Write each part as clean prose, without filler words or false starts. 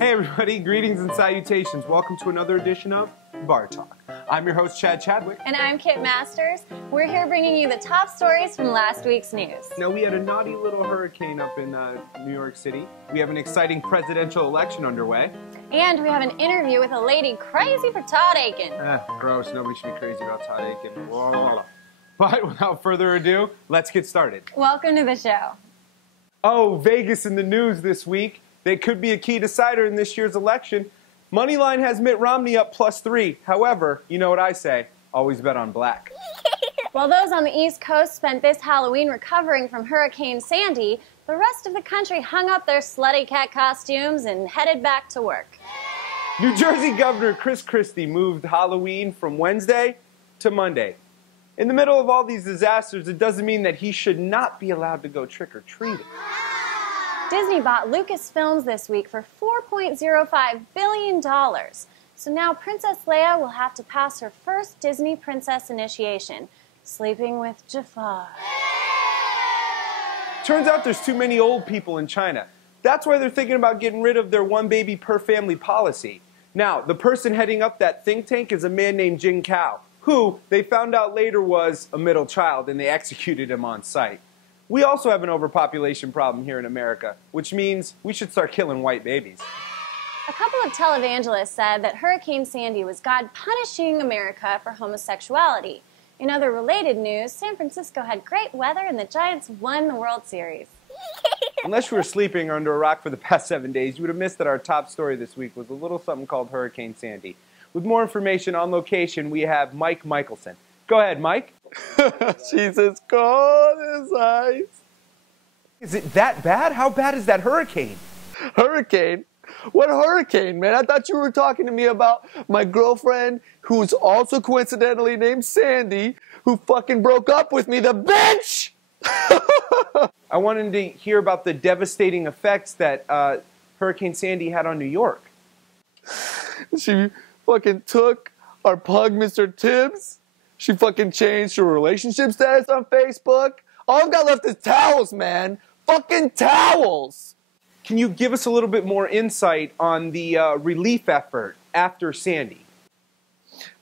Hey everybody, greetings and salutations. Welcome to another edition of Bar Talk. I'm your host, Chad Chadwick. And I'm Kit Masters. We're here bringing you the top stories from last week's news. Now, we had a naughty little hurricane up in New York City. We have an exciting presidential election underway. And we have an interview with a lady crazy for Todd Aiken. Gross. Nobody should be crazy about Todd Aiken. But without further ado, let's get started. Welcome to the show. Oh, Vegas in the news this week. They could be a key decider in this year's election. Moneyline has Mitt Romney up +3. However, you know what I say, always bet on black. While those on the East Coast spent this Halloween recovering from Hurricane Sandy, the rest of the country hung up their slutty cat costumes and headed back to work. New Jersey Governor Chris Christie moved Halloween from Wednesday to Monday. In the middle of all these disasters, it doesn't mean that he should not be allowed to go trick-or-treating. Disney bought Lucasfilms this week for $4.05 billion. So now Princess Leia will have to pass her first Disney princess initiation, sleeping with Jafar. Turns out there's too many old people in China. That's why they're thinking about getting rid of their one baby per family policy. Now, the person heading up that think tank is a man named Jin Cao, who they found out later was a middle child, and they executed him on sight. We also have an overpopulation problem here in America, which means we should start killing white babies. A couple of televangelists said that Hurricane Sandy was God punishing America for homosexuality. In other related news, San Francisco had great weather and the Giants won the World Series. Unless you were sleeping under a rock for the past 7 days, you would have missed that our top story this week was a little something called Hurricane Sandy. With more information on location, we have Mike Michelson. Go ahead, Mike. She's as cold as ice. Is it that bad? How bad is that hurricane? Hurricane? What hurricane, man? I thought you were talking to me about my girlfriend, who's also coincidentally named Sandy, who fucking broke up with me, the bitch! I wanted to hear about the devastating effects that Hurricane Sandy had on New York. She fucking took our pug, Mr. Tibbs. She fucking changed her relationship status on Facebook. All I've got left is towels, man. Fucking towels! Can you give us a little bit more insight on the relief effort after Sandy?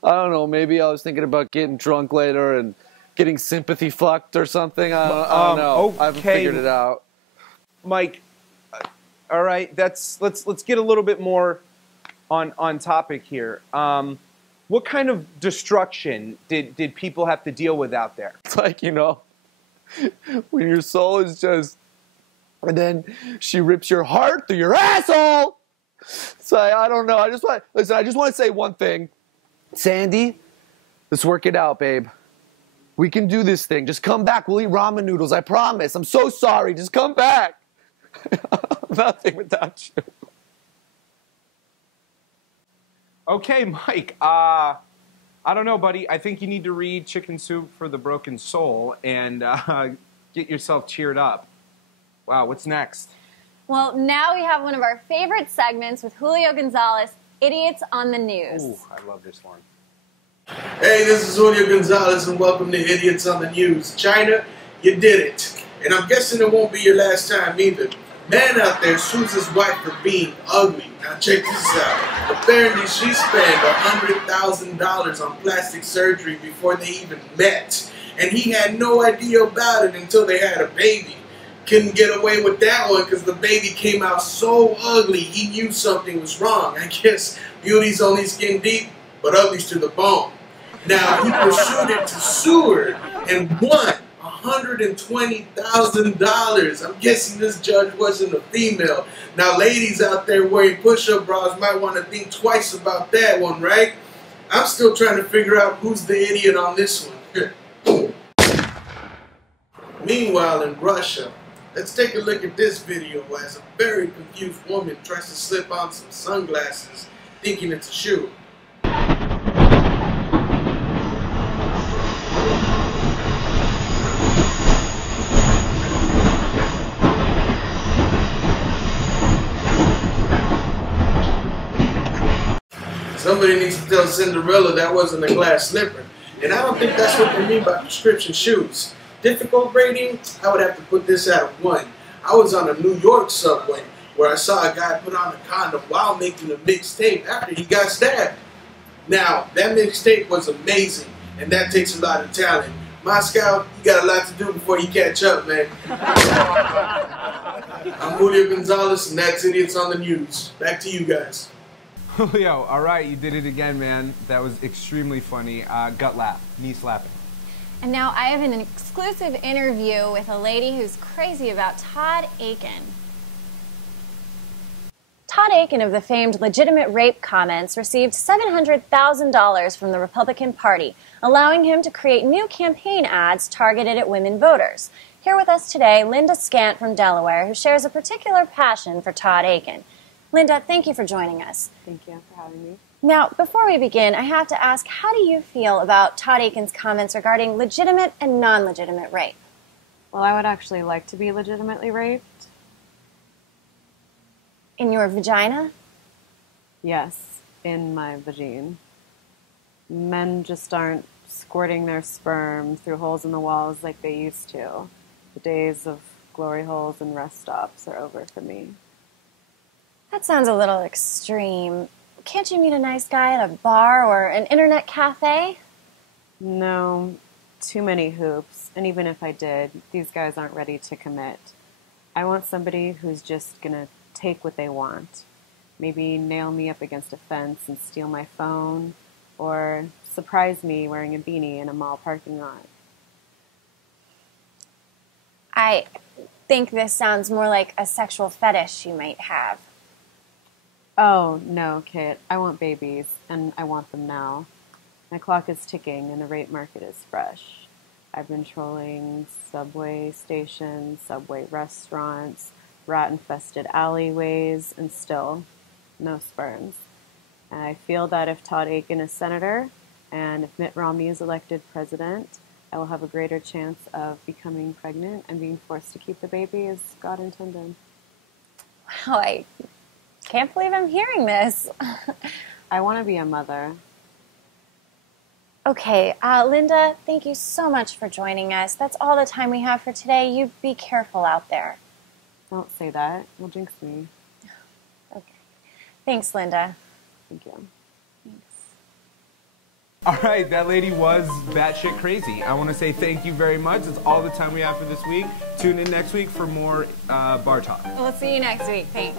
I don't know, maybe I was thinking about getting drunk later and getting sympathy fucked or something. I don't know. Okay. I haven't figured it out. Mike, all right, let's get a little bit more on topic here. What kind of destruction did people have to deal with out there? It's like, you know, when your soul is just, and then she rips your heart through your asshole. So I don't know. I just want to say one thing. Sandy, let's work it out, babe. We can do this thing. Just come back. We'll eat ramen noodles. I promise. I'm so sorry. Just come back. Nothing without you. Okay, Mike, I don't know, buddy. I think you need to read Chicken Soup for the Broken Soul and get yourself cheered up. Wow, what's next? Well, now we have one of our favorite segments with Julio Gonzalez, Idiots on the News. Ooh, I love this one. Hey, this is Julio Gonzalez, and welcome to Idiots on the News. China, you did it. And I'm guessing it won't be your last time either. Man out there sues his wife for being ugly. Now check this out. Apparently she spent $100,000 on plastic surgery before they even met. And he had no idea about it until they had a baby. Couldn't get away with that one because the baby came out so ugly he knew something was wrong. I guess beauty's only skin deep, but ugly's to the bone. Now he proceeded to sue her and won $120,000. I'm guessing this judge wasn't a female. Now, ladies out there wearing push-up bras might want to think twice about that one, right? I'm still trying to figure out who's the idiot on this one. Meanwhile, in Russia, let's take a look at this video as a very confused woman tries to slip on some sunglasses, thinking it's a shoe. Somebody needs to tell Cinderella that wasn't a glass slipper. And I don't think that's what they mean by prescription shoes. Difficult rating, I would have to put this at a 1. I was on a New York subway where I saw a guy put on a condom while making a mixtape after he got stabbed. Now, that mixtape was amazing, and that takes a lot of talent. Moscow, you got a lot to do before you catch up, man. I'm Julio Gonzalez, and that's Idiots on the News. Back to you guys. Julio, all right, you did it again, man. That was extremely funny. Gut laugh, knee slapping. And now I have an exclusive interview with a lady who's crazy about Todd Aiken. Todd Aiken of the famed legitimate rape comments received $700,000 from the Republican Party, allowing him to create new campaign ads targeted at women voters. Here with us today, Linda Scant from Delaware, who shares a particular passion for Todd Aiken. Linda, thank you for joining us. Thank you for having me. Now, before we begin, I have to ask, how do you feel about Todd Aiken's comments regarding legitimate and non-legitimate rape? Well, I would actually like to be legitimately raped. In your vagina? Yes, in my vagina. Men just aren't squirting their sperm through holes in the walls like they used to. The days of glory holes and rest stops are over for me. That sounds a little extreme. Can't you meet a nice guy at a bar or an internet cafe? No, too many hoops. And even if I did, these guys aren't ready to commit. I want somebody who's just gonna take what they want. Maybe nail me up against a fence and steal my phone, or surprise me wearing a beanie in a mall parking lot. I think this sounds more like a sexual fetish you might have. Oh, no, Kit. I want babies, and I want them now. My clock is ticking, and the rape market is fresh. I've been trolling subway stations, subway restaurants, rat-infested alleyways, and still, no sperms. And I feel that if Todd Aiken is senator, and if Mitt Romney is elected president, I will have a greater chance of becoming pregnant and being forced to keep the baby as God intended. Wow, I can't believe I'm hearing this. I want to be a mother. Okay, Linda, thank you so much for joining us. That's all the time we have for today. You be careful out there. Don't say that. You'll jinx me. Okay. Thanks, Linda. Thank you. All right, that lady was batshit crazy. I want to say thank you very much. That's all the time we have for this week. Tune in next week for more bar talk. We'll see you next week. Thanks.